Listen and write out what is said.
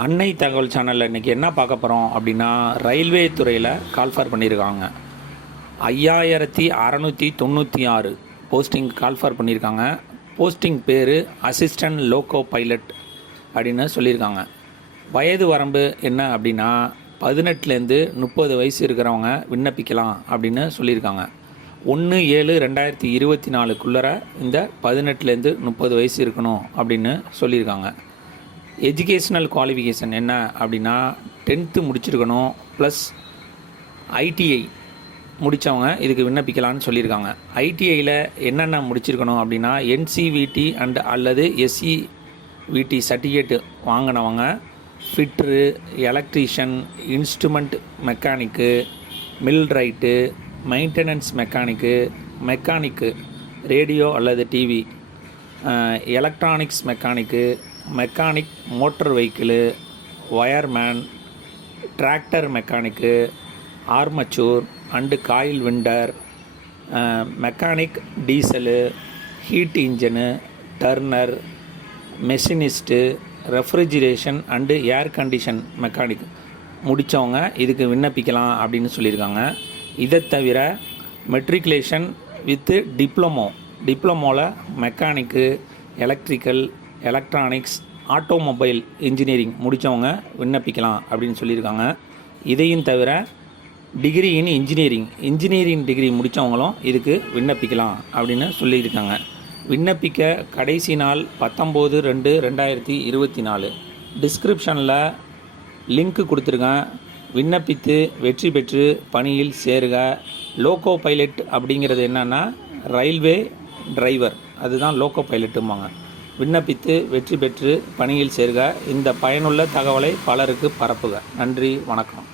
அன்னை தகவல் சேனலில் இன்றைக்கி என்ன பார்க்க போகிறோம் அப்படின்னா, ரயில்வே துறையில் கால்ஃபார் பண்ணியிருக்காங்க. 5696 போஸ்டிங் கால்ஃபார் பண்ணியிருக்காங்க. போஸ்டிங் பேர் அசிஸ்டன்ட் லோக்கோ பைலட் அப்படின்னு சொல்லியிருக்காங்க. வயது வரம்பு என்ன அப்படின்னா 18லேருந்து 30 வயசு இருக்கிறவங்க விண்ணப்பிக்கலாம் அப்படின்னு சொல்லியிருக்காங்க. 1/7/2024 இந்த 18லேருந்து 30 வயசு இருக்கணும் அப்படின்னு சொல்லியிருக்காங்க. எஜுகேஷ்னல் குவாலிஃபிகேஷன் என்ன அப்படின்னா 10th முடிச்சிருக்கணும், ப்ளஸ் ஐடிஐ முடித்தவங்க இதுக்கு விண்ணப்பிக்கலான்னு சொல்லியிருக்காங்க. ஐடிஐயில் என்னென்ன முடிச்சிருக்கணும் அப்படின்னா என்சிவிடி அண்ட் அல்லது எஸ்சிவிடி சர்டிஃபிகேட் வாங்கினவங்க, fitter, electrician, instrument mechanic, millwright, maintenance mechanic, radio அல்லது TV, electronics mechanic motor vehicle, wireman, tractor mechanic, armature and coil winder, mechanic diesel, heat engine, turner, machinist, refrigeration and air condition mechanic முடித்தவங்க இதுக்கு விண்ணப்பிக்கலாம் அப்படின்னு சொல்லியிருக்காங்க. இதை தவிர matriculation with டிப்ளமோவில் mechanic, electrical, electronics, automobile engineering முடித்தவங்க விண்ணப்பிக்கலாம் அப்படின்னு சொல்லியிருக்காங்க. இதையும் தவிர டிகிரி இன் இன்ஜினியரிங் டிகிரி முடித்தவங்களும் இதுக்கு விண்ணப்பிக்கலாம் அப்படின்னு சொல்லியிருக்காங்க. விண்ணப்பிக்க கடைசி நாள் 19/2/2024. டிஸ்கிரிப்ஷனில் லிங்க் கொடுத்துருக்கேன். விண்ணப்பித்து வெற்றி பெற்று பணியில் சேருக. லோக்கோ பைலட் அப்படிங்கிறது என்னென்னா ரயில்வே டிரைவர், அதுதான் லோக்கோ பைலட்டும்பாங்க. விண்ணப்பித்து வெற்றி பெற்று பணியில் சேருக. இந்த பயனுள்ள தகவலை பலருக்கு பரப்புக. நன்றி, வணக்கம்.